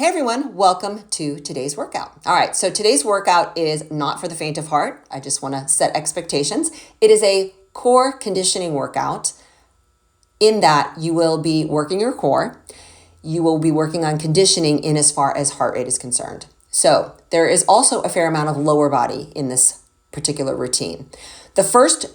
Hey everyone, welcome to today's workout. All right, so today's workout is not for the faint of heart. I just want to set expectations. It is a core conditioning workout in that you will be working your core. You will be working on conditioning in as far as heart rate is concerned. So there is also a fair amount of lower body in this particular routine. The first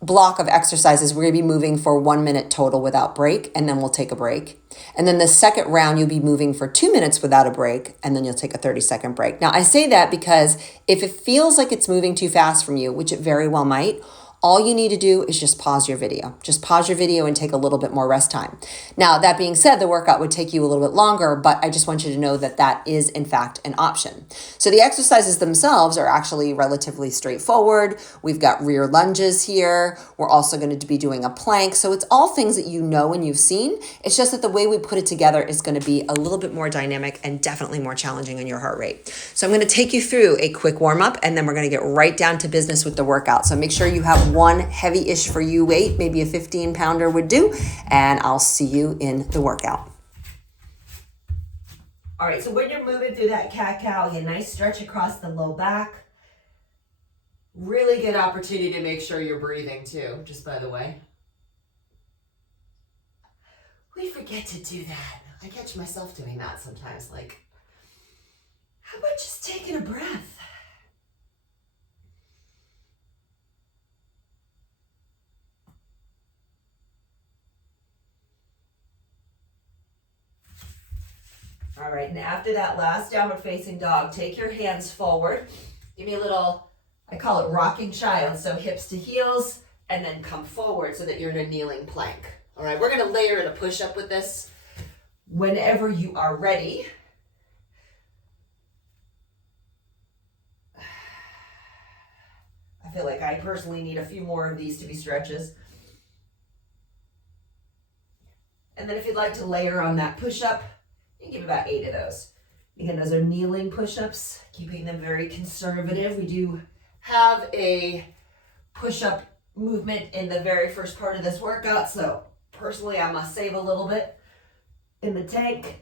block of exercises, we're going to be moving for 1 minute total without break, and then we'll take a break. And then the second round, you'll be moving for 2 minutes without a break, and then you'll take a 30-second break. Now, I say that because if it feels like it's moving too fast from you, which it very well might, all you need to do is just pause your video. Just pause your video and take a little bit more rest time. Now, that being said, the workout would take you a little bit longer, but I just want you to know that that is, in fact, an option. So the exercises themselves are actually relatively straightforward. We've got rear lunges here. We're also going to be doing a plank. So it's all things that you know and you've seen. It's just that the way we put it together is going to be a little bit more dynamic and definitely more challenging on your heart rate. So I'm going to take you through a quick warm-up, and then we're going to get right down to business with the workout. So make sure you have one heavy-ish for you weight, maybe a 15-pounder would do, and I'll see you in the workout. All right, so when you're moving through that cat-cow, get a nice stretch across the low back. Really good opportunity to make sure you're breathing too, just by the way. We forget to do that. I catch myself doing that sometimes, like, how about just taking a breath? All right, and after that last downward facing dog, take your hands forward. Give me a little, I call it rocking child. So hips to heels, and then come forward so that you're in a kneeling plank. All right, we're gonna layer in a push-up with this whenever you are ready. I feel like I personally need a few more of these to be stretches. And then if you'd like to layer on that push-up, you can give about 8 of those. Again, those are kneeling push-ups, keeping them very conservative. We do have a push-up movement in the very first part of this workout, so personally I must save a little bit in the tank.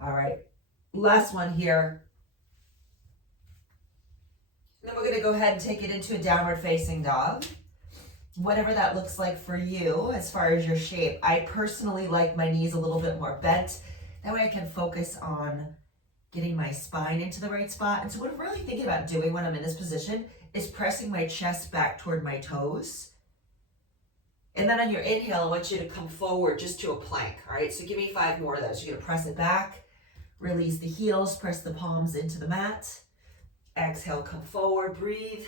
All right, last one here. Then we're going to go ahead and take it into a downward facing dog. Whatever that looks like for you as far as your shape. I personally like my knees a little bit more bent. That way I can focus on getting my spine into the right spot. And so what I'm really thinking about doing when I'm in this position is pressing my chest back toward my toes. And then on your inhale, I want you to come forward just to a plank. All right, so give me 5 more of those. You're going to press it back, release the heels, press the palms into the mat. Exhale, come forward, breathe.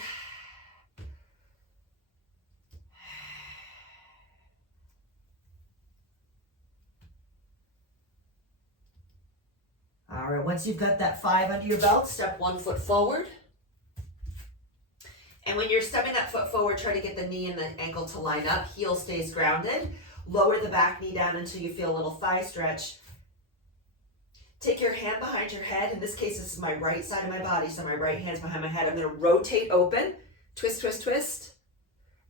All right, once you've got that 5 under your belt, step 1 foot forward. And when you're stepping that foot forward, try to get the knee and the ankle to line up. Heel stays grounded. Lower the back knee down until you feel a little thigh stretch. Take your hand behind your head. In this case, this is my right side of my body, so my right hand's behind my head. I'm going to rotate open, twist, twist, twist,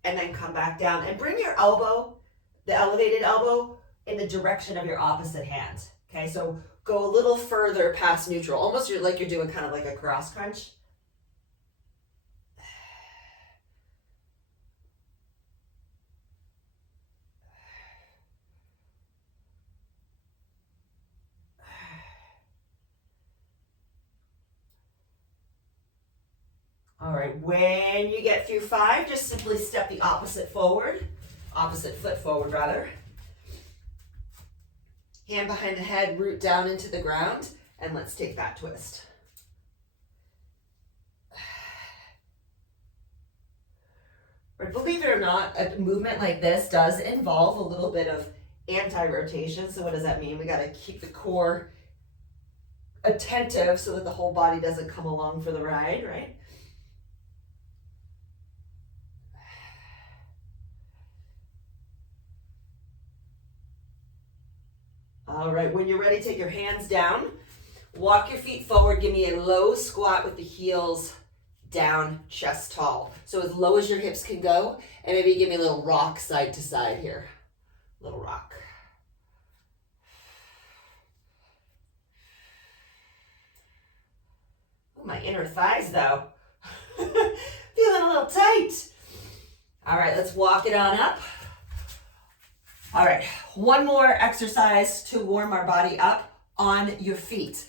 and then come back down. And bring your elbow, the elevated elbow, in the direction of your opposite hand. Okay, so go a little further past neutral. Almost like you're doing kind of like a cross crunch. All right, when you get through 5, just simply step the opposite foot forward rather. Hand behind the head, root down into the ground, and let's take that twist. Right, believe it or not, a movement like this does involve a little bit of anti-rotation. So what does that mean? We got to keep the core attentive so that the whole body doesn't come along for the ride, right? All right, when you're ready, take your hands down. Walk your feet forward. Give me a low squat with the heels down, chest tall. So as low as your hips can go, and maybe give me a little rock side to side here. Little rock. Ooh, my inner thighs though. Feeling a little tight. All right, let's walk it on up. All right, one more exercise to warm our body up on your feet.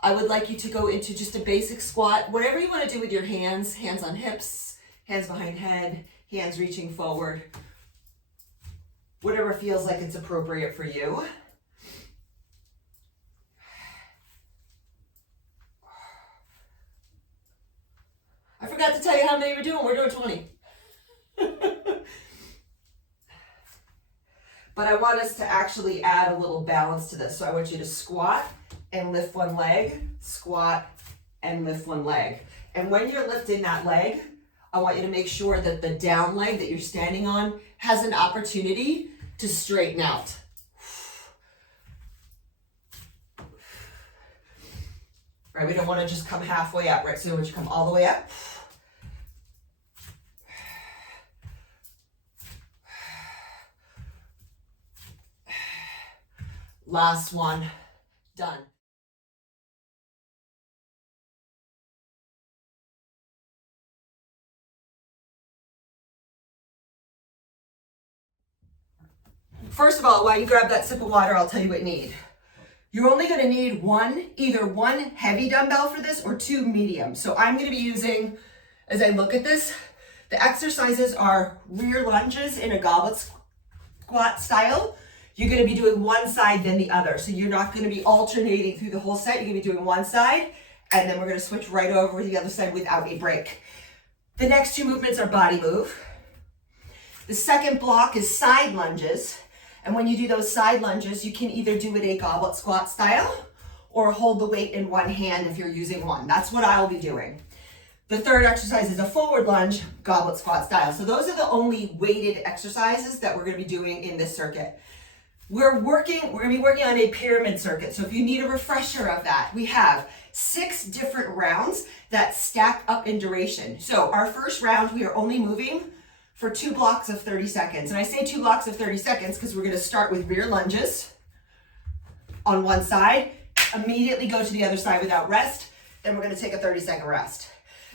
I would like you to go into just a basic squat, whatever you want to do with your hands, hands on hips, hands behind head, hands reaching forward, whatever feels like it's appropriate for you. I forgot to tell you how many we're doing. We're doing 20. But I want us to actually add a little balance to this. So I want you to squat and lift one leg, squat and lift one leg. And when you're lifting that leg, I want you to make sure that the down leg that you're standing on has an opportunity to straighten out. Right, we don't want to just come halfway up, right? So we want you to come all the way up. Last one, done. First of all, while you grab that sip of water, I'll tell you what you need. You're only going to need either one heavy dumbbell for this or two medium. So I'm going to be using, as I look at this, the exercises are rear lunges in a goblet squat style. You're going to be doing one side, then the other. So you're not going to be alternating through the whole set. You're going to be doing one side, and then we're going to switch right over to the other side without a break. The next two movements are body move. The second block is side lunges. And when you do those side lunges, you can either do it a goblet squat style or hold the weight in one hand if you're using one. That's what I'll be doing. The third exercise is a forward lunge, goblet squat style. So those are the only weighted exercises that we're going to be doing in this circuit. We're going to be working on a pyramid circuit. So if you need a refresher of that, we have 6 different rounds that stack up in duration. So our first round, we are only moving for 2 blocks of 30 seconds. And I say 2 blocks of 30 seconds because we're going to start with rear lunges on one side, immediately go to the other side without rest. Then we're going to take a 30-second rest.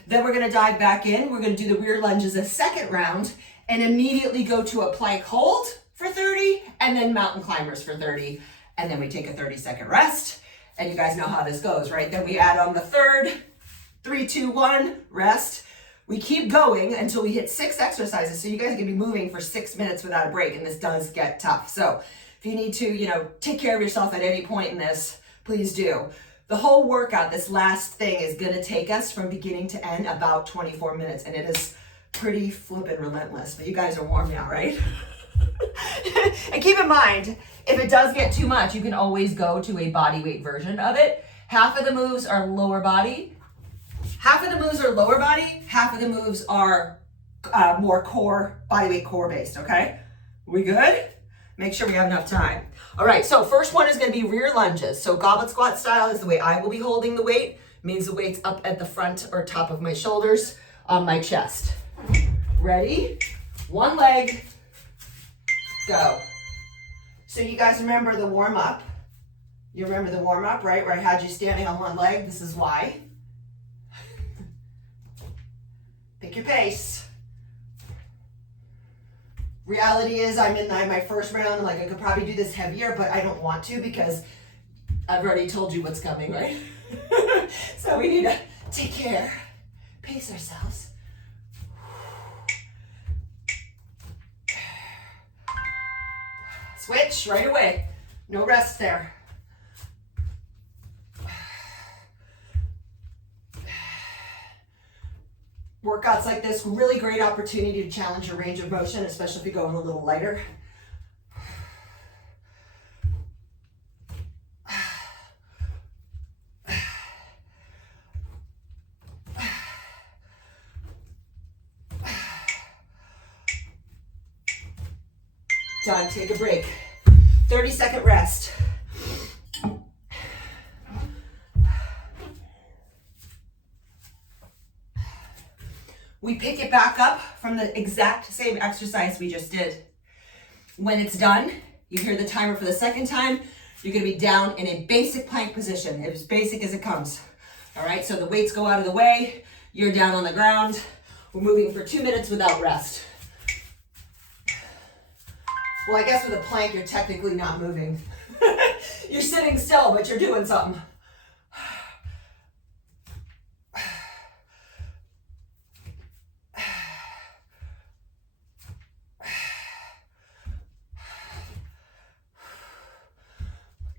Then we're going to dive back in. We're going to do the rear lunges a second round and immediately go to a plank hold for 30 and then mountain climbers for 30. And then we take a 30-second rest. And you guys know how this goes, right? Then we add on the third, 3, 2, 1, rest. We keep going until we hit 6 exercises. So you guys can be moving for 6 minutes without a break, and this does get tough. So if you need to, take care of yourself at any point in this, please do. The whole workout, this last thing, is gonna take us from beginning to end about 24 minutes, and it is pretty flippin' relentless, but you guys are warm now, right? And keep in mind, if it does get too much, you can always go to a body weight version of it. Half of the moves are lower body. Half of the moves are lower body. Half of the moves are more core, body weight core based, okay? We good? Make sure we have enough time. All right, so first one is gonna be rear lunges. So goblet squat style is the way I will be holding the weight. Means the weight's up at the front or top of my shoulders on my chest. Ready? One leg, go. So you guys remember the warm up. You remember the warm up, right? Where I had you standing on one leg. This is why. Pick your pace. Reality is I'm in my first round. Like I could probably do this heavier, but I don't want to because I've already told you what's coming, right? So we need to take care, pace ourselves. Switch right away. No rest there. Workouts like this, really great opportunity to challenge your range of motion, especially if you're going a little lighter. Done, take a break. 30-second rest. We pick it back up from the exact same exercise we just did. When it's done, you hear the timer for the second time, you're gonna be down in a basic plank position, as basic as it comes. All right, so the weights go out of the way, you're down on the ground. We're moving for 2 minutes without rest. Well, I guess with a plank, you're technically not moving. You're sitting still, but you're doing something.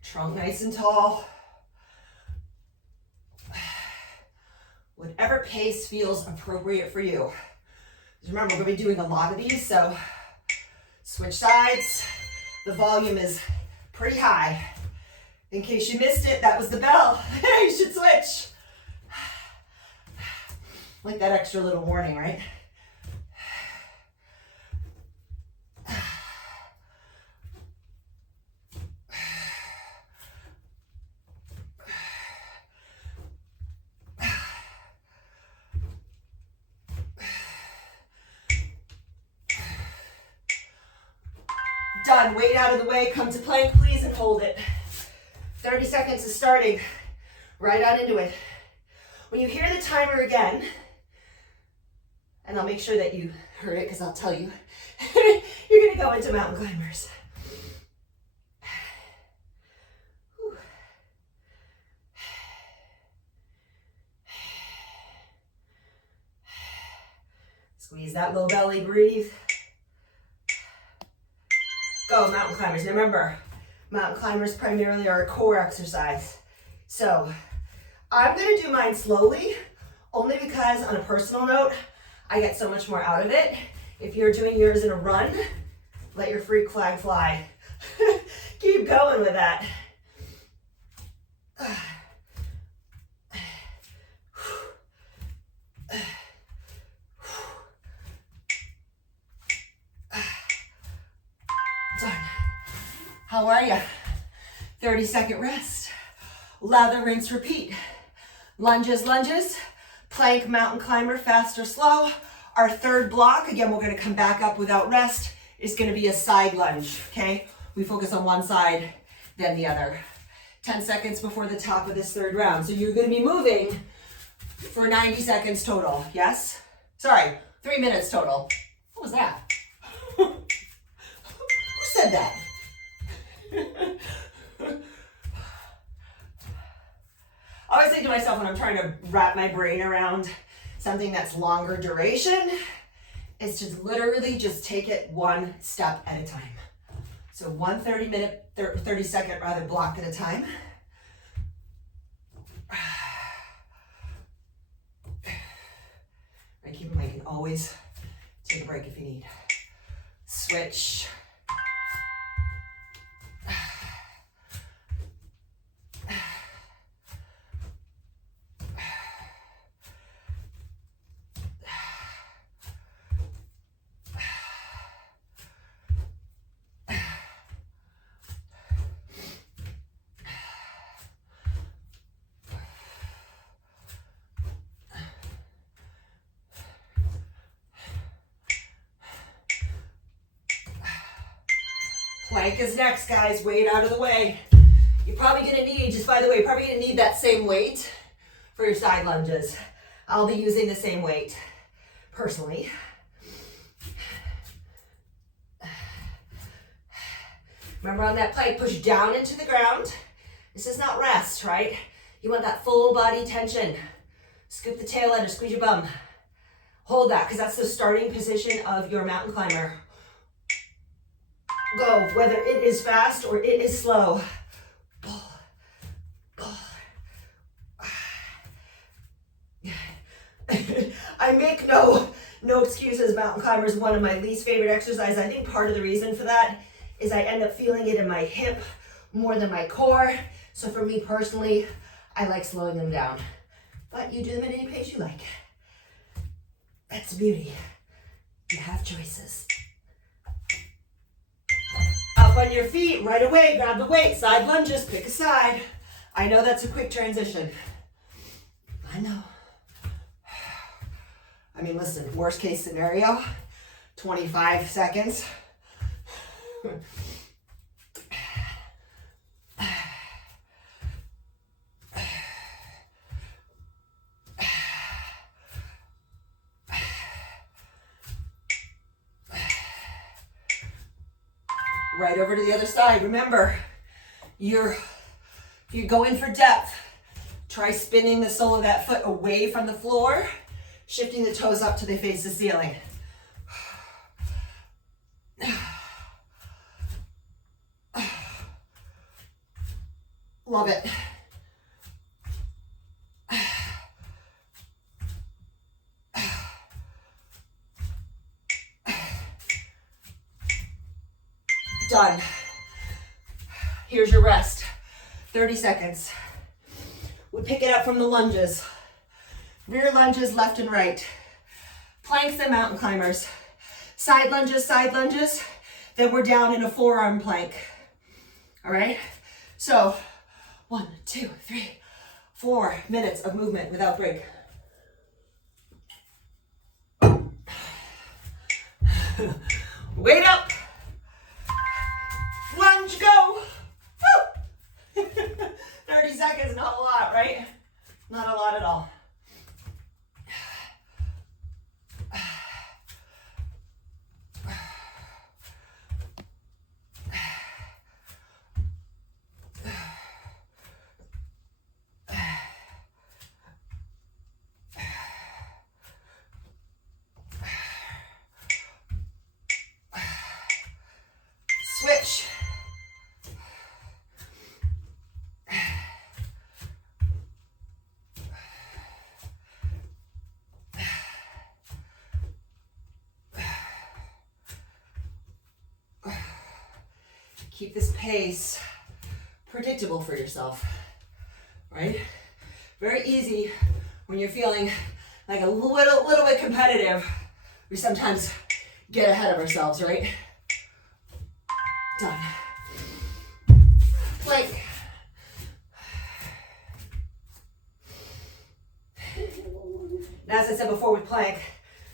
Trunk nice and tall. Whatever pace feels appropriate for you. Remember, we're going to be doing a lot of these, so switch sides. The volume is pretty high. In case you missed it, that was the bell. You should switch. Like that extra little warning, right? Done. Weight out of the way. Come to plank, please, and hold it. 30 seconds is starting. Right on into it. When you hear the timer again, and I'll make sure that you heard it because I'll tell you, you're going to go into mountain climbers. Whew. Squeeze that low belly, breathe. Go, mountain climbers. Now remember, mountain climbers primarily are a core exercise. So I'm going to do mine slowly, only because on a personal note, I get so much more out of it. If you're doing yours in a run, let your freak flag fly. Keep going with that. Done. How are you? 30-second rest. Lather, rinse, repeat. Lunges, lunges. Plank, mountain climber, fast or slow. Our third block, again, we're gonna come back up without rest, is gonna be a side lunge, okay? We focus on one side, then the other. 10 seconds before the top of this third round. So you're gonna be moving for 90 seconds total, yes? Sorry, 3 minutes total. What was that? Who said that? I always think to myself when I'm trying to wrap my brain around something that's longer duration, is to literally just take it one step at a time. So one 30-second rather block at a time. I keep in mind, you can always take a break if you need. Switch. Plank is next, guys. Weight out of the way. You're probably gonna need, just by the way, probably gonna need that same weight for your side lunges. I'll be using the same weight, personally. Remember on that plank, push down into the ground. This is not rest, right? You want that full body tension. Scoop the tail end or squeeze your bum. Hold that, because that's the starting position of your mountain climber. Go, whether it is fast or it is slow. Pull, pull. I make no excuses. Mountain climber is one of my least favorite exercises. I think part of the reason for that is I end up feeling it in my hip more than my core. So for me personally, I like slowing them down. But you do them at any pace you like. That's the beauty. You have choices. Up on your feet, right away, grab the weight, side lunges, pick a side. I know that's a quick transition. I know. I mean, listen, worst case scenario, 25 seconds. Right over to the other side. Remember, you go in for depth. Try spinning the sole of that foot away from the floor, shifting the toes up till they face the ceiling. Love it. Done. Here's your rest. 30 seconds. We pick it up from the lunges. Rear lunges, left and right. Planks and mountain climbers. Side lunges, then we're down in a forearm plank. All right? So, 1, 2, 3, 4 minutes of movement without break. Weight up. Lunge, go. Woo! 30 seconds, not a lot, right? Not a lot at all. Switch. Keep this pace predictable for yourself, right? Very easy when you're feeling like a little bit competitive. We sometimes get ahead of ourselves, right? Done. Plank. Now, as I said before with plank,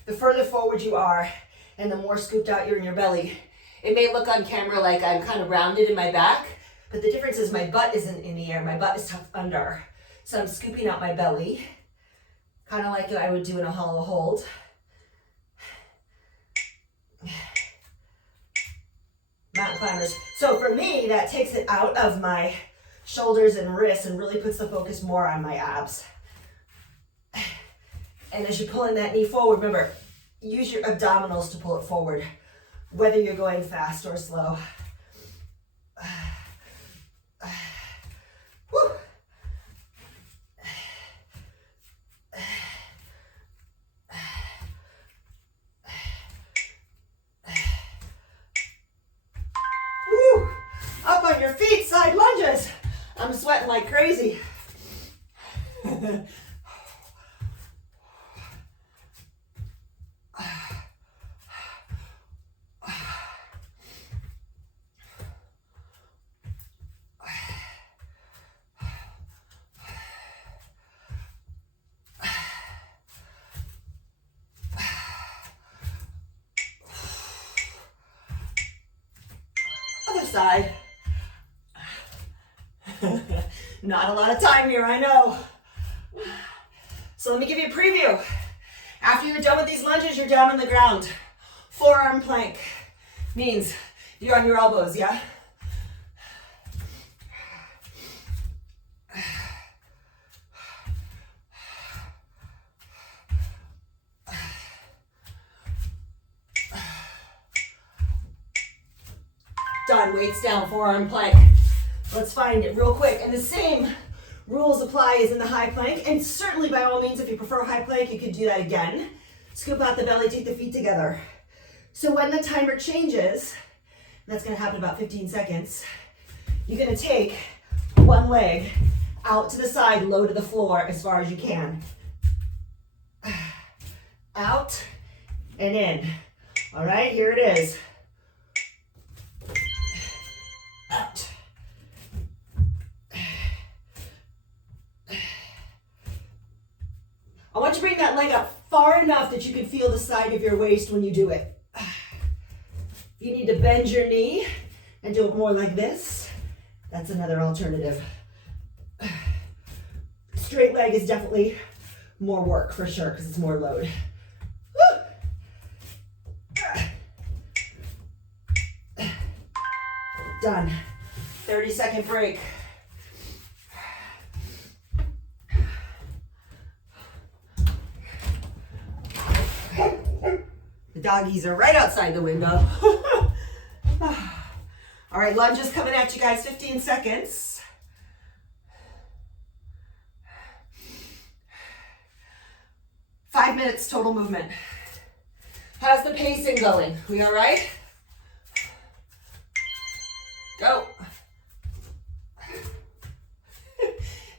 the further forward you are and the more scooped out you're in your belly, it may look on camera like I'm kind of rounded in my back, but the difference is my butt isn't in the air, my butt is tucked under. So I'm scooping out my belly, kind of like I would do in a hollow hold. Mountain climbers. So for me, that takes it out of my shoulders and wrists and really puts the focus more on my abs. And as you're pulling that knee forward, remember, use your abdominals to pull it forward, whether you're going fast or slow. Woo. Woo. Up on your feet, side lunges. I'm sweating like crazy. Other side. Not a lot of time here, I know. So let me give you a preview. After you're done with these lunges, you're down on the ground. Forearm plank means you're on your elbows, yeah? Done, weights down, forearm plank. Let's find it real quick. And the same rules apply as in the high plank. And certainly by all means, if you prefer high plank, you could do that again. Scoop out the belly, take the feet together. So when the timer changes, and that's gonna happen about 15 seconds, you're gonna take one leg out to the side, low to the floor as far as you can. Out and in. All right, here it is. Out. I want you to bring that leg up far enough that you can feel the side of your waist when you do it. You need to bend your knee and do it more like this. That's another alternative. Straight leg is definitely more work for sure because it's more load. Done. 30-second break. The doggies are right outside the window. All right, lunges coming at you guys, 15 seconds. Five minutes total movement. How's the pacing going? We all right? Go.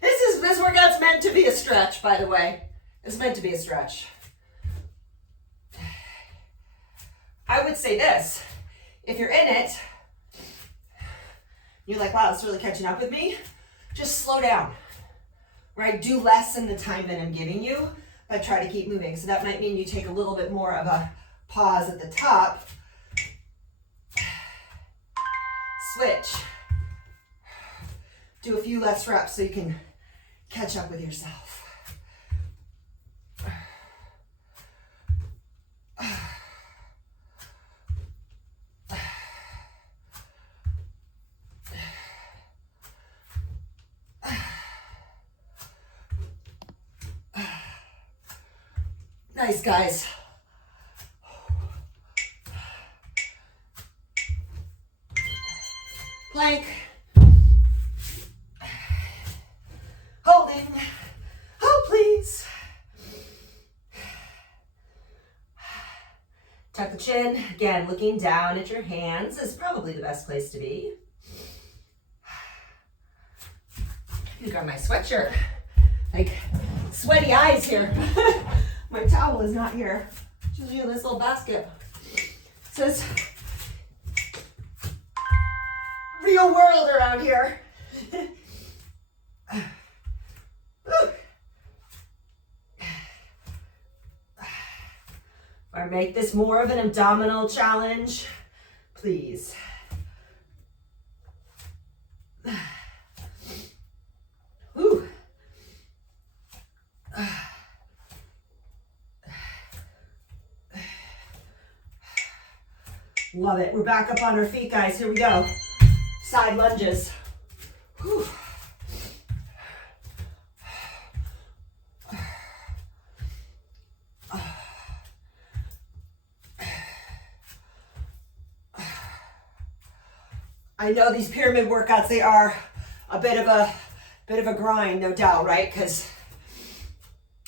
This workout's meant to be a stretch, by the way. It's meant to be a stretch. I would say this, if you're in it, you're like, wow, it's really catching up with me, just slow down, right? Do less in the time that I'm giving you, but try to keep moving. So that might mean you take a little bit more of a pause at the top. Switch. Do a few less reps so you can catch up with yourself. Nice, guys. Plank. Holding. Hold, please. Tuck the chin. Again, looking down at your hands is probably the best place to be. You got my sweatshirt. Like, sweaty eyes here. My towel is not here. It's usually in this little basket. So it's real world around here. Or make this more of an abdominal challenge, please. Whew. Love it. We're back up on our feet, guys. Here we go. Side lunges. Whew. I know these pyramid workouts, they are a bit of a grind, no doubt, right? Because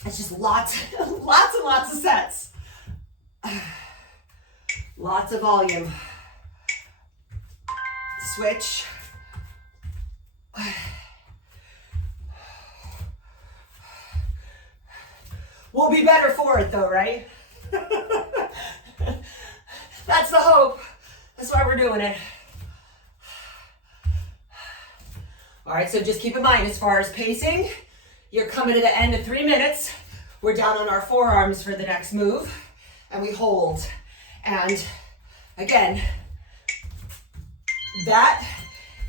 it's just lots and lots of sets. Lots of volume. Switch. We'll be better for it though, right? That's the hope. That's why we're doing it. All right, so just keep in mind, as far as pacing, you're coming to the end of 3 minutes. We're down on our forearms for the next move, and we hold. And again, that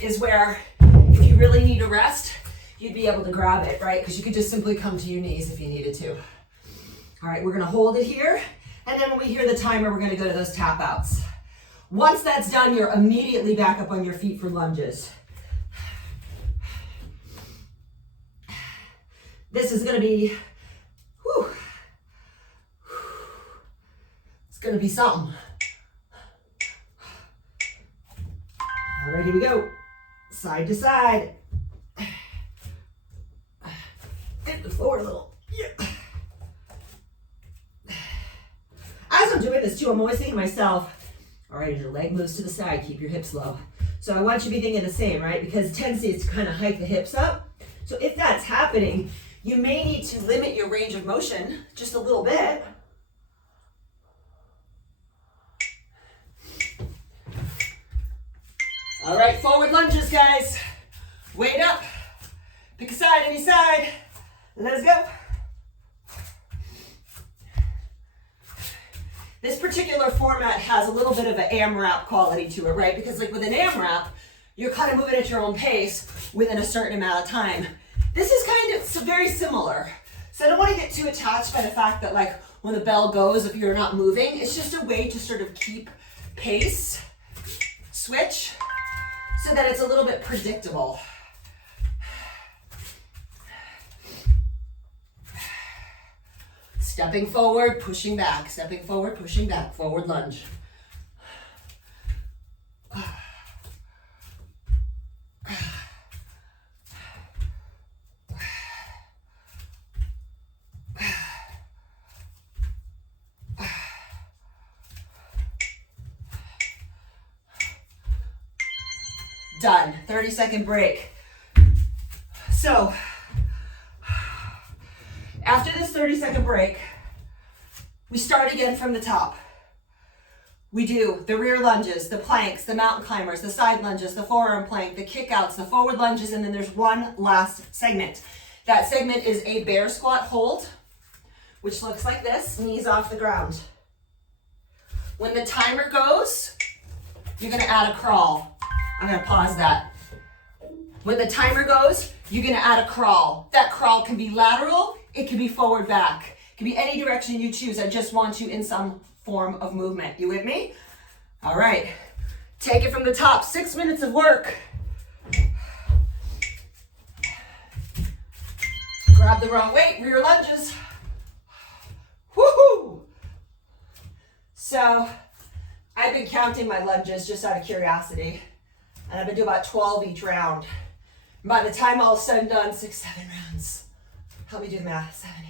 is where, if you really need a rest, you'd be able to grab it, right? Because you could just simply come to your knees if you needed to. All right, we're gonna hold it here, and then when we hear the timer, we're gonna go to those tap outs. Once that's done, you're immediately back up on your feet for lunges. This is gonna be, whew, it's gonna be something. All right, here we go. Side to side. Hit the floor a little. Yeah. As I'm doing this too, I'm always thinking to myself, all right, as your leg moves to the side, keep your hips low. So I want you to be thinking the same, right? Because the tendency is to kind of hike the hips up. So if that's happening, you may need to limit your range of motion just a little bit. All right, forward lunges, guys. Weight up. Pick a side, any side. Let's go. This particular format has a little bit of an AMRAP quality to it, right? Because like with an AMRAP, you're kind of moving at your own pace within a certain amount of time. This is kind of very similar. So I don't want to get too attached by the fact that like when the bell goes, if you're not moving, it's just a way to sort of keep pace, switch, so that it's a little bit predictable. Stepping forward, pushing back, stepping forward, pushing back, forward lunge. Done. 30-second break. So, after this 30-second break, we start again from the top. We do the rear lunges, the planks, the mountain climbers, the side lunges, the forearm plank, the kickouts, the forward lunges, and then there's one last segment. That segment is a bear squat hold, which looks like this, knees off the ground. When the timer goes, you're gonna add a crawl. I'm gonna pause that. When the timer goes, you're gonna add a crawl. That crawl can be lateral, it can be forward back. It can be any direction you choose. I just want you in some form of movement. You with me? All right, take it from the top. 6 minutes of work. Grab the wrong weight, rear lunges. Woohoo! So, I've been counting my lunges just out of curiosity. And I've been doing about 12 each round. And by the time all is said and done, 6, 7 rounds. Help me do the math, 70,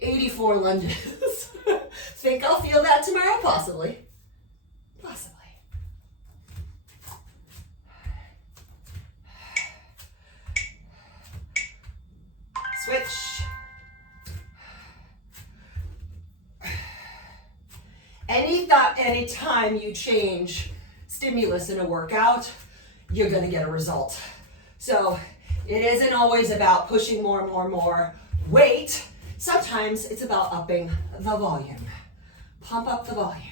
84 lunges. Think I'll feel that tomorrow? Possibly. Possibly. Switch. Any time you change stimulus in a workout, you're gonna get a result. So it isn't always about pushing more and more and more weight. Sometimes it's about upping the volume. Pump up the volume.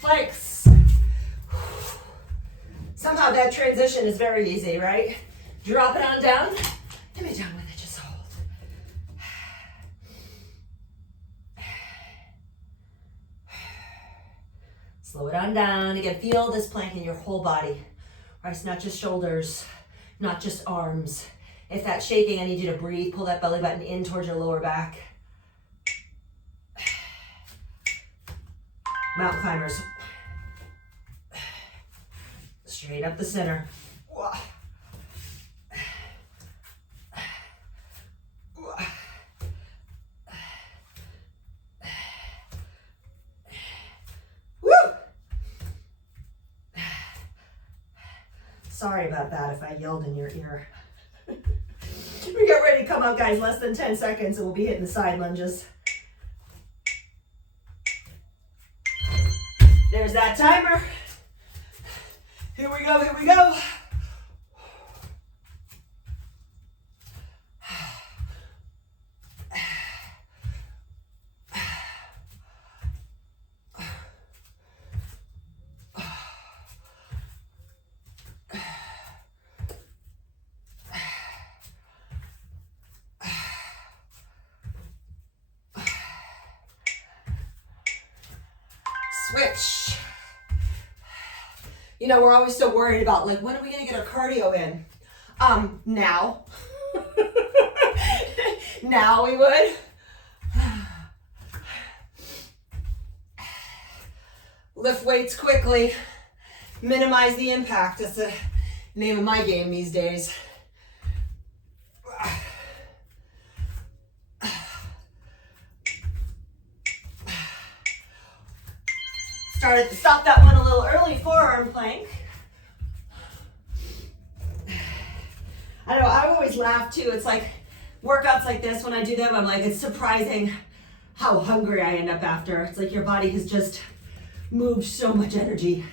Planks. Somehow that transition is very easy, right? Drop it on down. Get me down with it, just hold. Slow it on down. Again, feel this plank in your whole body. Right, it's not just shoulders, not just arms. If that's shaking, I need you to breathe. Pull that belly button in towards your lower back. Mountain climbers. Straight up the center. Sorry about that if I yelled in your ear. We get ready to come out, guys. Less than 10 seconds and we'll be hitting the side lunges. There's that timer. Here we go, here we go. Switch. You know, we're always so worried about like, when are we gonna get our cardio in? Now. Now we would. Lift weights quickly. Minimize the impact. That's the name of my game these days. Stop that one a little early, forearm plank. I know, I always laugh too. It's like workouts like this, when I do them, I'm like, it's surprising how hungry I end up after. It's like your body has just moved so much energy.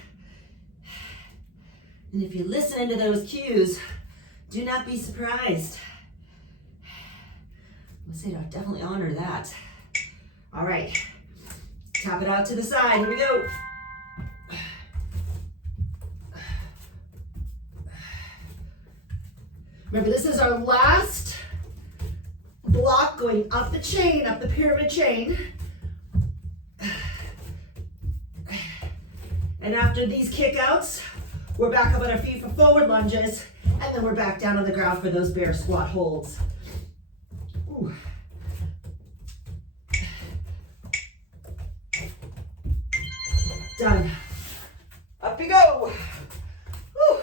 And if you're listening to those cues, do not be surprised. Let's say I definitely honor that. All right, tap it out to the side. Here we go. Remember, this is our last block going up the chain, up the pyramid chain. And after these kickouts, we're back up on our feet for forward lunges, and then we're back down on the ground for those bear squat holds. Ooh. Done. Up you go. Woo.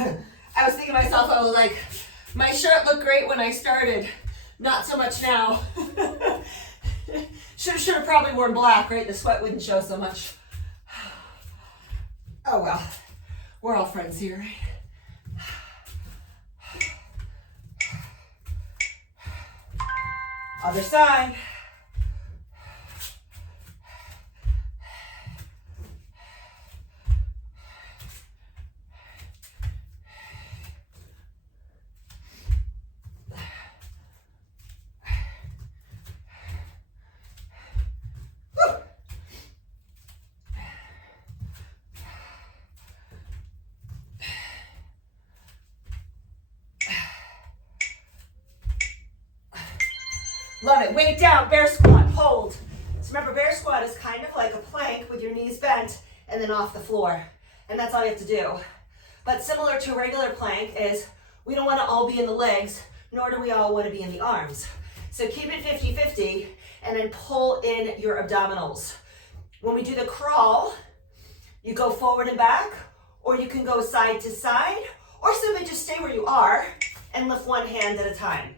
I was thinking to myself, I was like, my shirt looked great when I started, not so much now. Should have probably worn black, right? The sweat wouldn't show so much. Oh well, we're all friends here, right? Other side. Love it. Weight down, bear squat, hold. So remember, bear squat is kind of like a plank with your knees bent and then off the floor. And that's all you have to do. But similar to a regular plank is we don't want to all be in the legs, nor do we all want to be in the arms. So keep it 50-50 and then pull in your abdominals. When we do the crawl, you go forward and back, or you can go side to side, or simply just stay where you are and lift one hand at a time.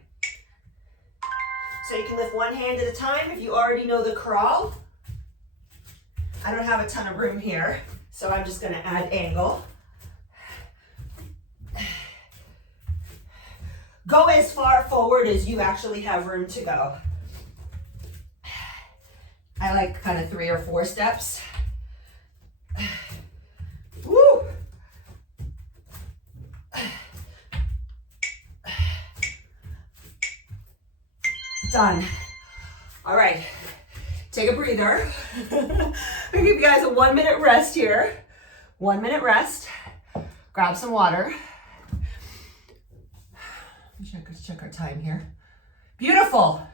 So you can lift one hand at a time if you already know the crawl. I don't have a ton of room here, so I'm just gonna add angle. Go as far forward as you actually have room to go. I like kind of 3 or 4 steps. Woo! Done. All right, take a breather. I'm gonna give you guys a 1-minute rest here. 1-minute rest. Grab some water. Let's check our time here. Beautiful.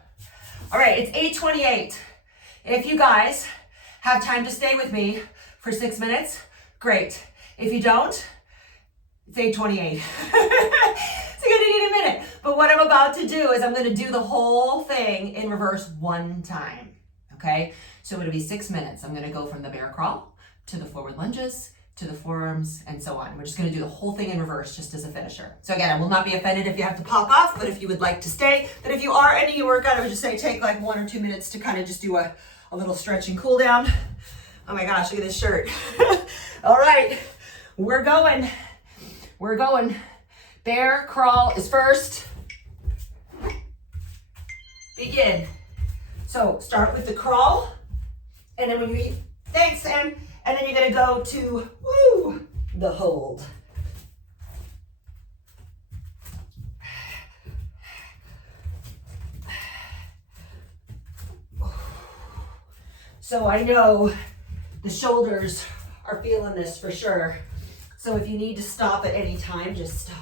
All right, it's 8:28. If you guys have time to stay with me for 6 minutes, great. If you don't, it's 8:28. So you're gonna need a minute. But what I'm about to do is I'm gonna do the whole thing in reverse 1 time, okay? So it'll be 6 minutes. I'm gonna go from the bear crawl to the forward lunges, to the forearms, and so on. We're just gonna do the whole thing in reverse just as a finisher. So again, I will not be offended if you have to pop off, but if you would like to stay, but if you are ending your workout, I would just say take like 1 or 2 minutes to kind of just do a little stretch and cool down. Oh my gosh, look at this shirt. All right, we're going. We're going. Bear crawl is first. Begin. So start with the crawl, and then when you thanks, Sam, and then you're gonna go to the hold. So I know the shoulders are feeling this for sure. So if you need to stop at any time, just stop.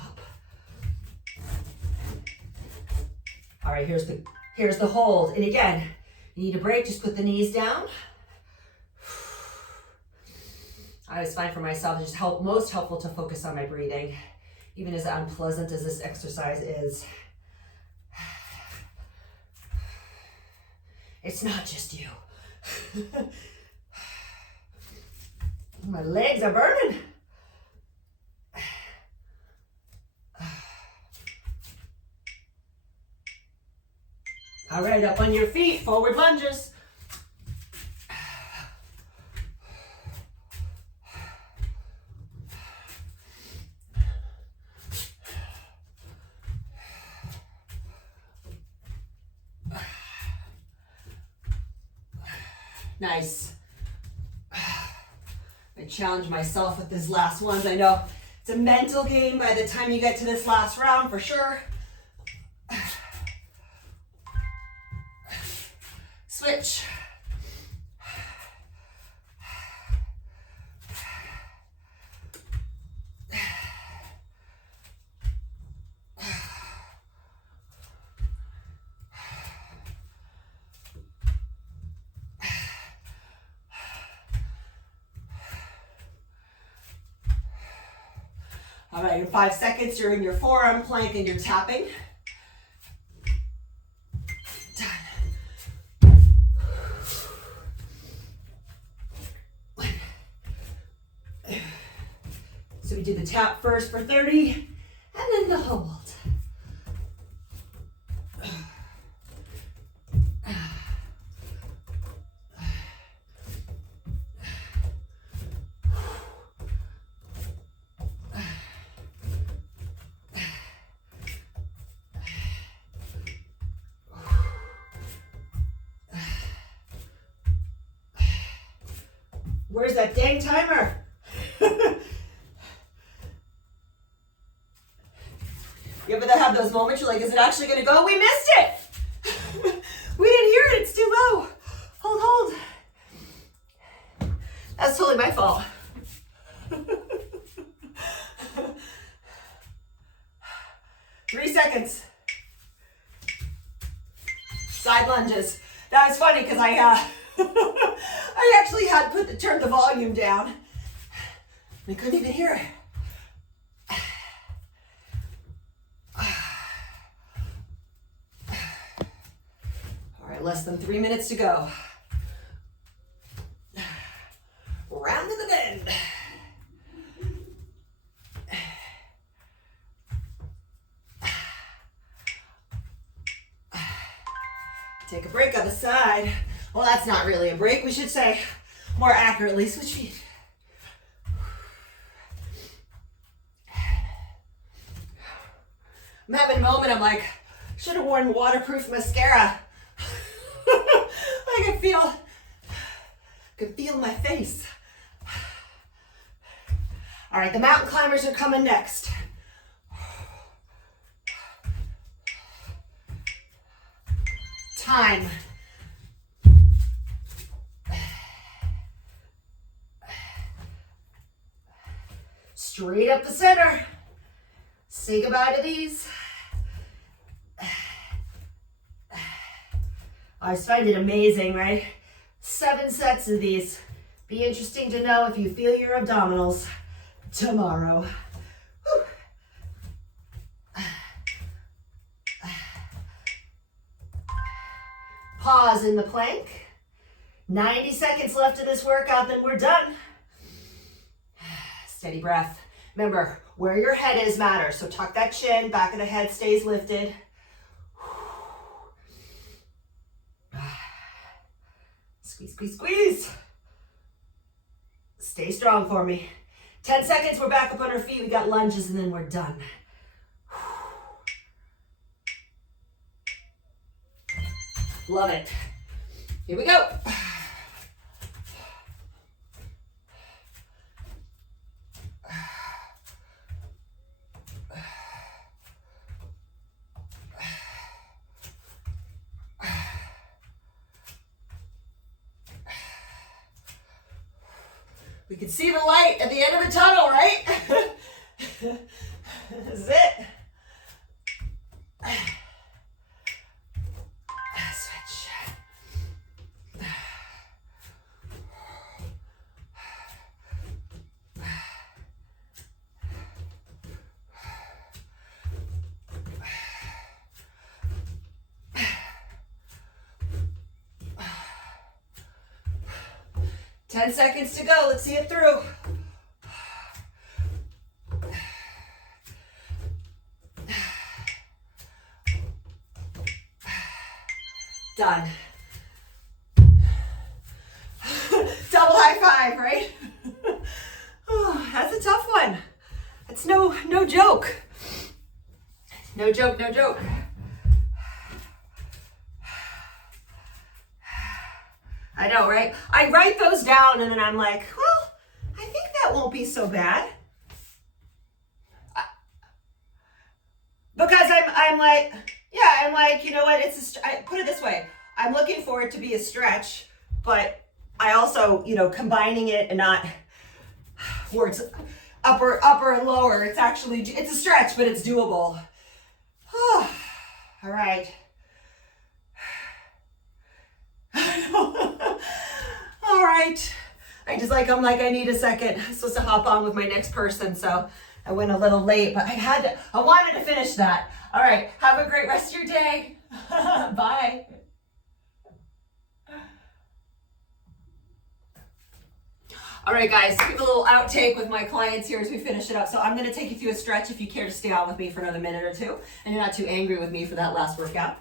All right, here's the hold. And again, you need a break, just put the knees down. I always find for myself, it's just most helpful to focus on my breathing, even as unpleasant as this exercise is. It's not just you. My legs are burning. All right, up on your feet, forward lunges. Nice. I challenge myself with these last ones. I know it's a mental game by the time you get to this last round for sure. Switch. All right, in 5 seconds, you're in your forearm plank and you're tapping. So we do the tap first for 30, and then the hold. Where's that dang timer? You ever have those moments you're like, is it actually gonna go? We missed it! We didn't hear it, it's too low. Hold. That's totally my fault. 3 seconds. Side lunges. That was funny because I actually had turned the volume down. I couldn't even hear it. All right, less than 3 minutes to go. Round to the bend. Take a break on the side. Well, that's not really a break. We should say more accurately, switch feet. I'm having a moment, I'm like, should have worn waterproof mascara. I can feel my face. All right, the mountain climbers are coming next. Time. Straight up the center. Say goodbye to these. I just find it amazing, right? 7 sets of these. Be interesting to know if you feel your abdominals tomorrow. Whew. Pause in the plank. 90 seconds left of this workout, then we're done. Steady breath. Remember, where your head is matters. So tuck that chin, back of the head stays lifted. Squeeze, squeeze, squeeze. Stay strong for me. 10 seconds, we're back up on our feet. We got lunges and then we're done. Love it. Here we go. We can see the light at the end of the tunnel, right? This is it. Switch. 10 seconds to go. Let's see it through. Done. Double high five, right? Oh, that's a tough one. That's no joke. No joke, no joke. I know, right? I write those down and then I'm like, well, I think that won't be so bad. Because I'm like, yeah, I'm like, you know what? I put it this way. I'm looking for it to be a stretch, but I also, combining it and not where it's upper and lower. It's a stretch, but it's doable. All right. All right. I'm like, I need a second. I'm supposed to hop on with my next person, so I went a little late, but I wanted to finish that. All right. Have a great rest of your day. Bye. All right, guys, we have a little outtake with my clients here as we finish it up. So I'm going to take you through a stretch if you care to stay on with me for another minute or two, and you're not too angry with me for that last workout.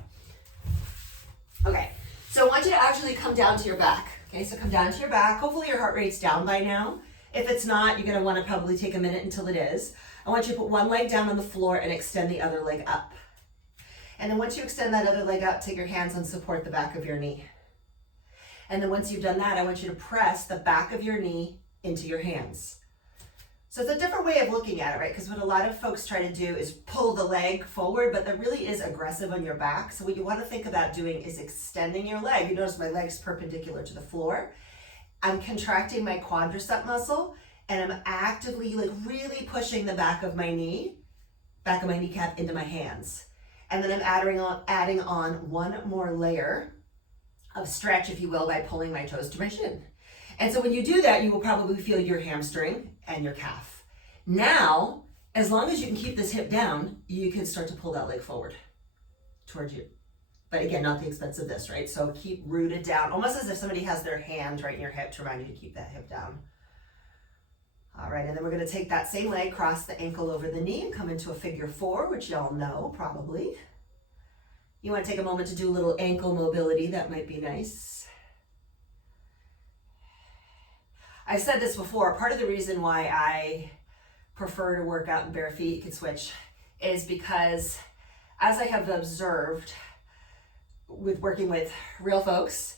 Okay, so I want you to actually come down to your back. Okay, so come down to your back. Hopefully your heart rate's down by now. If it's not, you're going to want to probably take a minute until it is. I want you to put one leg down on the floor and extend the other leg up. And then once you extend that other leg up, take your hands and support the back of your knee. And then once you've done that, I want you to press the back of your knee into your hands. So it's a different way of looking at it, right? Because what a lot of folks try to do is pull the leg forward, but that really is aggressive on your back. So what you want to think about doing is extending your leg. You notice my leg's perpendicular to the floor. I'm contracting my quadricep muscle, and I'm actively really pushing the back of my kneecap into my hands. And then I'm adding on one more layer of stretch, if you will, by pulling my toes to my shin. And so when you do that, you will probably feel your hamstring and your calf. Now, as long as you can keep this hip down, you can start to pull that leg forward towards you. But again, not the expense of this, right? So keep rooted down, almost as if somebody has their hand right in your hip to remind you to keep that hip down. All right, and then we're gonna take that same leg, cross the ankle over the knee, and come into a figure four, which y'all know probably. You want to take a moment to do a little ankle mobility. That might be nice. I said this before. Part of the reason why I prefer to work out in bare feet, you can switch, is because as I have observed with working with real folks,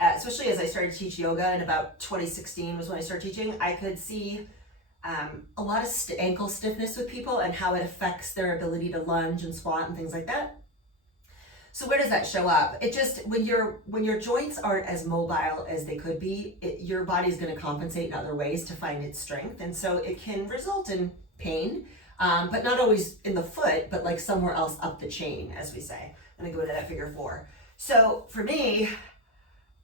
especially as I started to teach yoga in about 2016 was when I started teaching, I could see a lot of ankle stiffness with people and how it affects their ability to lunge and squat and things like that. So where does that show up? It just, when your joints aren't as mobile as they could be, your body's going to compensate in other ways to find its strength. And so it can result in pain, but not always in the foot, but like somewhere else up the chain, as we say. I'm going to go into that figure four. So for me,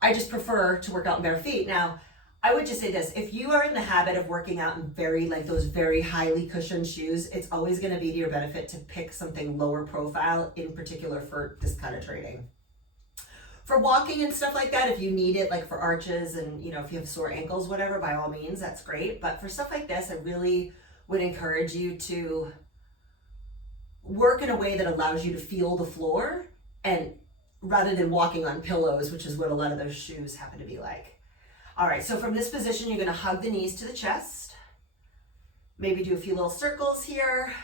I just prefer to work out in bare feet. Now, I would just say this, if you are in the habit of working out in those very highly cushioned shoes, it's always going to be to your benefit to pick something lower profile, in particular for this kind of training. For walking and stuff like that, if you need it, like for arches and, if you have sore ankles, whatever, by all means, that's great. But for stuff like this, I really would encourage you to work in a way that allows you to feel the floor, and rather than walking on pillows, which is what a lot of those shoes happen to be like. All right, so from this position, you're gonna hug the knees to the chest. Maybe do a few little circles here.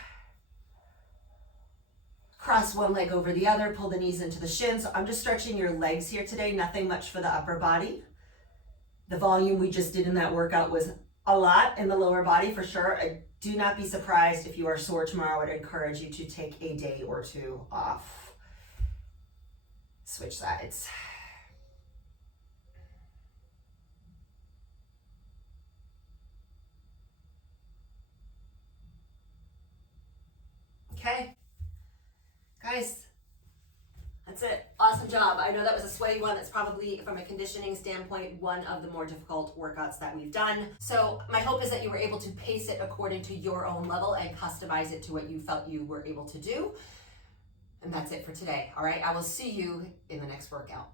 Cross one leg over the other, pull the knees into the shins. So I'm just stretching your legs here today, nothing much for the upper body. The volume we just did in that workout was a lot in the lower body for sure. Do not be surprised if you are sore tomorrow. I would encourage you to take a day or two off. Switch sides. Okay, guys, that's it. Awesome job. I know that was a sweaty one. It's probably, from a conditioning standpoint, one of the more difficult workouts that we've done. So my hope is that you were able to pace it according to your own level and customize it to what you felt you were able to do. And that's it for today. All right, I will see you in the next workout.